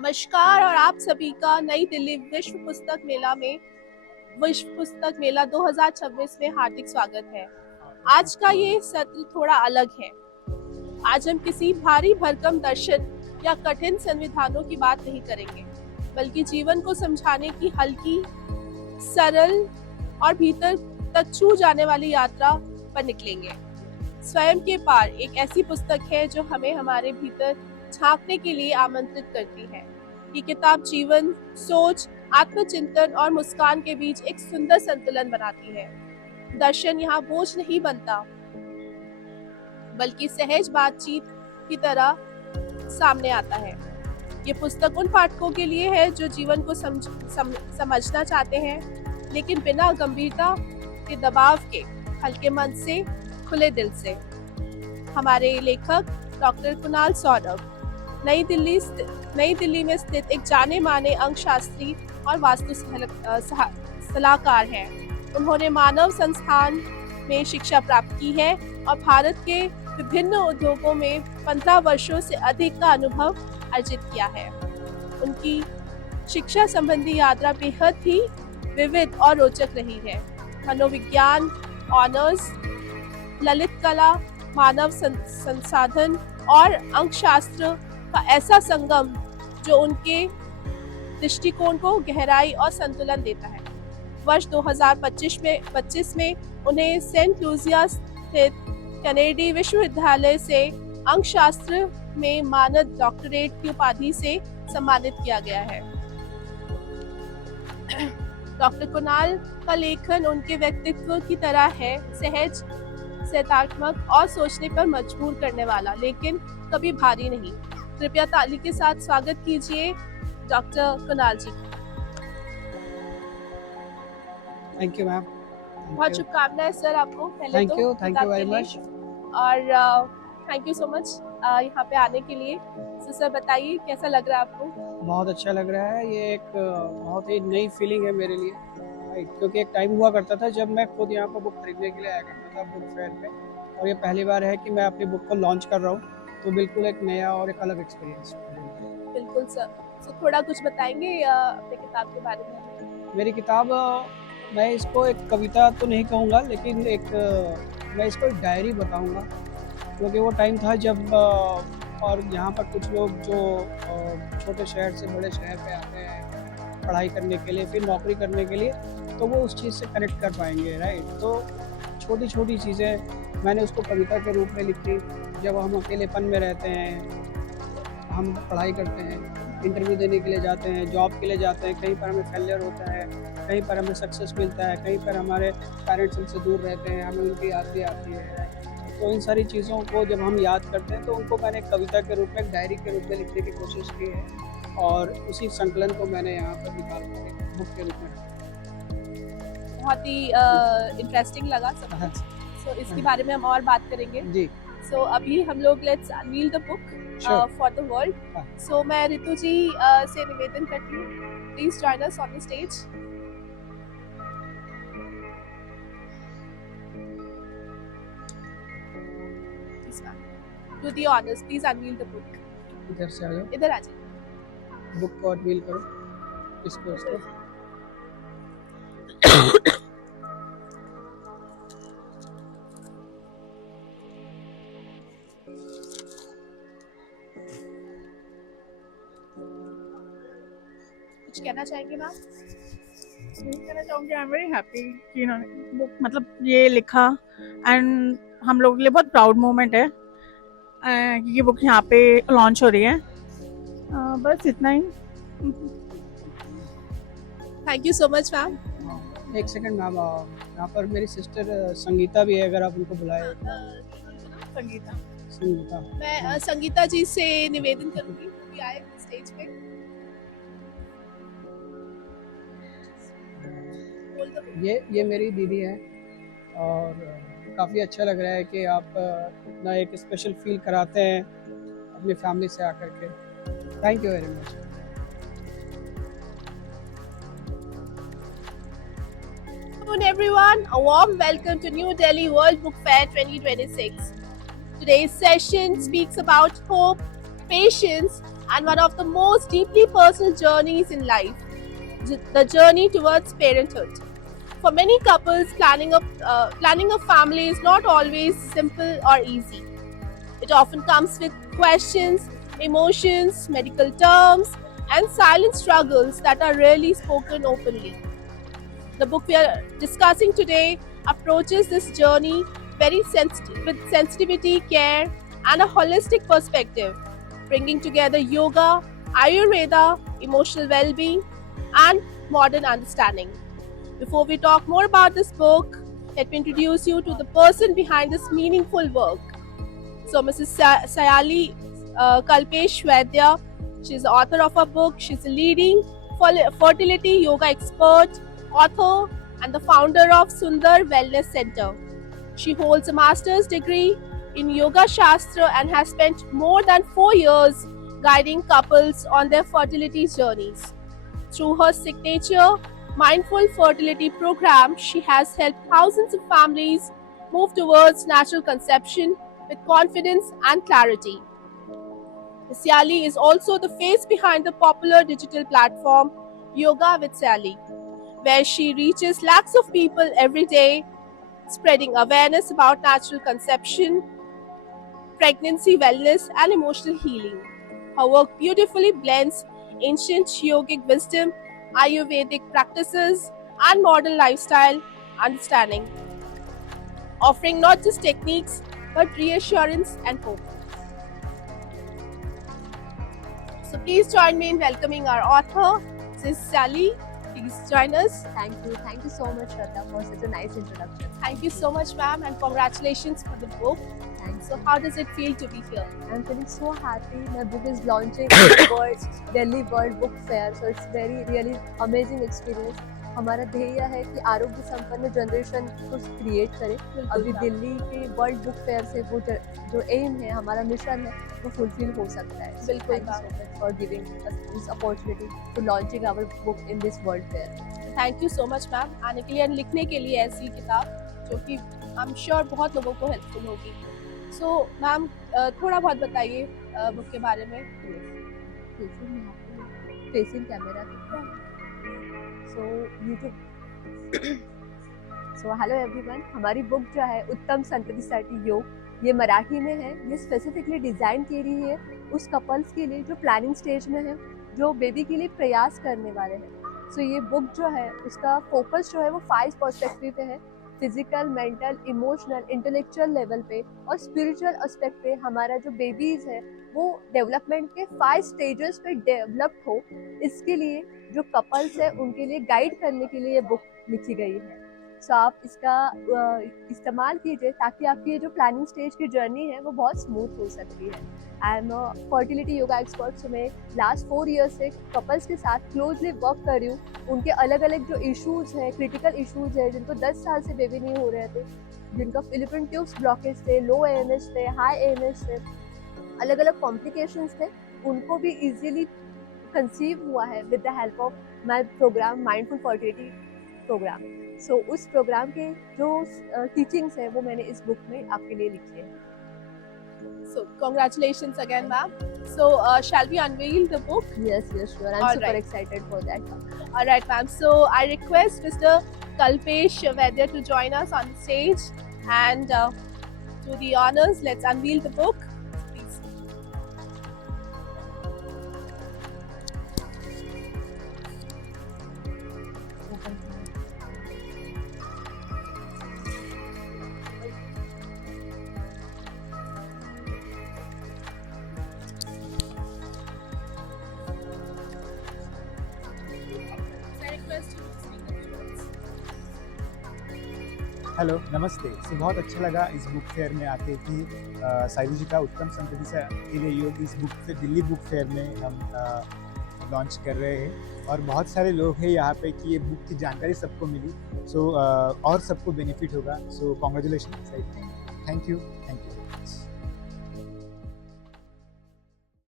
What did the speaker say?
नमस्कार और आप सभी का नई दिल्ली विश्व पुस्तक मेला 2026 में हार्दिक स्वागत है। आज का ये सत्र थोड़ा अलग है। आज हम किसी भारी भरकम दर्शन या कठिन संविधानों की बात नहीं करेंगे, बल्कि जीवन को समझाने की हल्की, सरल और भीतर तक छू जाने वाली यात्रा पर निकलेंगे। स्वयं के पार एक ऐसी पुस्तक है जो हमें हमारे भीतर झांकने के लिए आमंत्रित करती है। ये किताब जीवन, सोच, आत्मचिंतन और मुस्कान के बीच एक सुंदर संतुलन बनाती है। दर्शन यहाँ बोझ नहीं बनता, बल्कि सहज बातचीत की तरह सामने आता है। ये पुस्तक उन पाठकों के लिए है जो जीवन को समझना चाहते हैं, लेकिन बिना गंभीरता के दबाव के, हल्के मन से, खुले दिल से। हमारे लेखक डॉक्टर कुणाल सौरभ नई दिल्ली में स्थित एक जाने माने अंकशास्त्री और वास्तु सलाहकार हैं। उन्होंने मानव संस्थान में शिक्षा प्राप्त की है और भारत के विभिन्न उद्योगों में 15 वर्षों से अधिक का अनुभव अर्जित किया है। उनकी शिक्षा संबंधी यात्रा बेहद ही विविध और रोचक रही है। मनोविज्ञान ऑनर्स, ललित कला, मानव संसाधन और अंकशास्त्र का ऐसा संगम जो उनके दृष्टिकोण को गहराई और संतुलन देता है। वर्ष 2025 में उन्हें सेंट लूसिया स्थित कैनेडी विश्वविद्यालय से अंकशास्त्र में मानद डॉक्टरेट की उपाधि से सम्मानित किया गया है। डॉक्टर कुणाल का लेखन उनके व्यक्तित्व की तरह है, सहज, सैद्धांतिक और सोचने पर मजबूर करने वाला, लेकिन कभी भारी नहीं। कृपया ताली के साथ स्वागत कीजिए doctor Kunal ji. Thank you ma'am. बहुत शुभकामनाएं सर आपको। थैंक यू वेरी मच और थैंक यू सो मच यहाँ पे आने के लिए। तो सर बताइए कैसा लग रहा है आपको? बहुत अच्छा लग रहा है। ये एक बहुत ही नई फीलिंग है मेरे लिए, क्योंकि एक टाइम हुआ करता था जब मैं खुद यहाँ पर बुक खरीदने के लिए आया करता था बुक फेयर पे, और ये पहली बार है कि मैं अपनी बुक को लॉन्च कर रहा हूँ, तो बिल्कुल एक नया और एक अलग एक्सपीरियंस। बिल्कुल सर। तो थोड़ा कुछ बताएंगे अपनी किताब के बारे में? मेरी किताब, मैं इसको एक कविता तो नहीं कहूँगा, लेकिन मैं इसको एक डायरी बताऊँगा, क्योंकि वो टाइम था जब और यहाँ पर कुछ लोग जो छोटे शहर से बड़े शहर पे आते हैं पढ़ाई करने के लिए, फिर नौकरी करने के लिए, तो वो उस चीज़ से कनेक्ट कर पाएंगे, राइट। तो छोटी छोटी चीज़ें मैंने उसको कविता के रूप में लिखी। जब हम अकेलेपन में रहते हैं, हम पढ़ाई करते हैं, इंटरव्यू देने के लिए जाते हैं, जॉब के लिए जाते हैं, कहीं पर हमें फेलियर होता है, कहीं पर हमें सक्सेस मिलता है, कहीं पर हमारे पेरेंट्स हमसे दूर रहते हैं, हमें उनकी याद भी आती है। तो इन सारी चीज़ों को जब हम याद करते हैं तो उनको मैंने कविता के रूप में, एक डायरी के रूप में लिखने की कोशिश की है, और उसी संकलन को मैंने यहाँ पर निकाल कर बुक के रूप में। बहुत ही इंटरेस्टिंग लगा सब कुछ। सो इसके बारे में हम और बात करेंगे जी। सो अभी हम लोग let's unveil the book for the world. So मैं रितु जी से निवेदन करती हूँ, please join us on the stage. Do the honors, please unveil the book. इधर से आ जाओ, इधर आ जाइए। बुक को अनवील करो, इसको कुछ कहना चाहेंगे मैम? कहना चाहूँगी आई एम वेरी हैप्पी कि इन्होंने बुक मतलब ये लिखा, एंड हम लोगों के लिए बहुत प्राउड मोमेंट है कि ये बुक यहाँ पे लॉन्च हो रही है। बस इतना ही। Thank you so much ma'am. एक सेकंड मैम, यहाँ पर मेरी सिस्टर संगीता भी है, अगर आप उनको बुलाए। संगीता, मैं संगीता जी से निवेदन करूंगी कि आए स्टेज पे। ये मेरी दीदी है, और काफ़ी अच्छा लग रहा है कि आप इतना एक स्पेशल फील कराते हैं अपनी फैमिली से आकर के। Thank you very much. Good everyone, a warm welcome to New Delhi World Book Fair 2026. Today's session speaks about hope, patience and one of the most deeply personal journeys in life, the journey towards parenthood. For many couples, planning a family is not always simple or easy. It often comes with questions, emotions, medical terms, and silent struggles that are rarely spoken openly. The book we are discussing today approaches this journey with sensitivity, care, and a holistic perspective, bringing together yoga, Ayurveda, emotional well being, and modern understanding. Before we talk more about this book, let me introduce you to the person behind this meaningful work. So, Mrs. Sayali Kalpesh Vaidya, she's the author of a book. She's a leading fertility yoga expert, author, and the founder of Sundar Wellness Center. She holds a master's degree in Yoga Shastra and has spent more than 4 years guiding couples on their fertility journeys. Through her signature Mindful Fertility program, she has helped thousands of families move towards natural conception with confidence and clarity. Sayali is also the face behind the popular digital platform Yoga with Sayali, where she reaches lakhs of people every day, spreading awareness about natural conception, pregnancy wellness, and emotional healing. Her work beautifully blends ancient yogic wisdom, Ayurvedic practices, and modern lifestyle understanding, offering not just techniques but reassurance and hope. So please join me in welcoming our author, Sis Sally. Please join us. Thank you. Thank you so much, Shraddha, for such a nice introduction. Thank you so much, ma'am, and congratulations for the book. Thanks. So how does it feel to be here? I'm feeling so happy. My book is launching at Delhi World Book Fair, so it's really amazing experience. हमारा ध्येय है कि आरोग्य संपन्न generation को create करें। अभी दिल्ली के वर्ल्ड बुक फेयर से वो जो एम है, हमारा मिशन है, वो फुलफिल हो सकता है। बिल्कुल। Thank you so much for giving us this opportunity to launching our book in this world fair. Thank you so much ma'am आने के लिए और लिखने के लिए ऐसी किताब जो कि आई एम श्योर बहुत लोगों को हेल्पफुल होगी। सो मैम थोड़ा बहुत बताइए बुक के बारे में। Facing camera so YouTube so hello everyone, हमारी बुक जो है उत्तम संततिसाठी योग, ये मराठी में है। ये स्पेसिफिकली डिज़ाइन की रही है उस कपल्स के लिए जो प्लानिंग स्टेज में है, जो बेबी के लिए प्रयास करने वाले हैं। सो ये बुक जो है उसका फोकस जो है वो 5 पर्सपेक्टिव पे है, physical, mental, emotional, intellectual level पे और स्पिरिचुअल एस्पेक्ट पे। हमारा जो बेबीज़ है वो डेवलपमेंट के 5 स्टेजेस पे डेवलप हो, इसके लिए जो कपल्स है उनके लिए गाइड करने के लिए ये बुक लिखी गई है। सो आप इसका इस्तेमाल कीजिए ताकि आपकी ये जो प्लानिंग स्टेज की जर्नी है वो बहुत स्मूथ हो सकती है। I am a fertility yoga expert, so मैं लास्ट 4 ईयर्स से कपल्स के साथ क्लोजली वर्क कर रही हूँ। उनके अलग अलग जो इश्यूज़ हैं, क्रिटिकल इश्यूज़ हैं, जिनको 10 साल से बेबी नहीं हो रहे थे, जिनका फिलिपिन ट्यूब्स ब्लॉकेज थे, लो AMH थे, हाई AMH थे, अलग अलग कॉम्प्लिकेशंस थे, उनको भी इजीली कंसीव हुआ है with the help of my program mindful fertility program. So उस प्रोग्राम के जो टीचिंग्स हैं वो मैंने इस बुक में आपके लिए लिखी है। So congratulations again, ma'am. So shall we unveil the book? Yes, sure. I'm All super right. excited for that. All right, ma'am. So I request Mr. Kalpesh Vaidya to join us on the stage and do the honors. Let's unveil the book, please. I request you to speak a few words. Hello, नमस्ते। सो बहुत अच्छा लगा इस book fair में आके कि साइली जी का उत्तम संतति से के लिए योग इस book fair, Delhi book fair में हम लॉन्च कर रहे हैं और बहुत सारे लोग हैं यहाँ पे कि ये बुक की जानकारी सबको मिली। सो और सबको बेनिफिट होगा। So congratulation, thank you.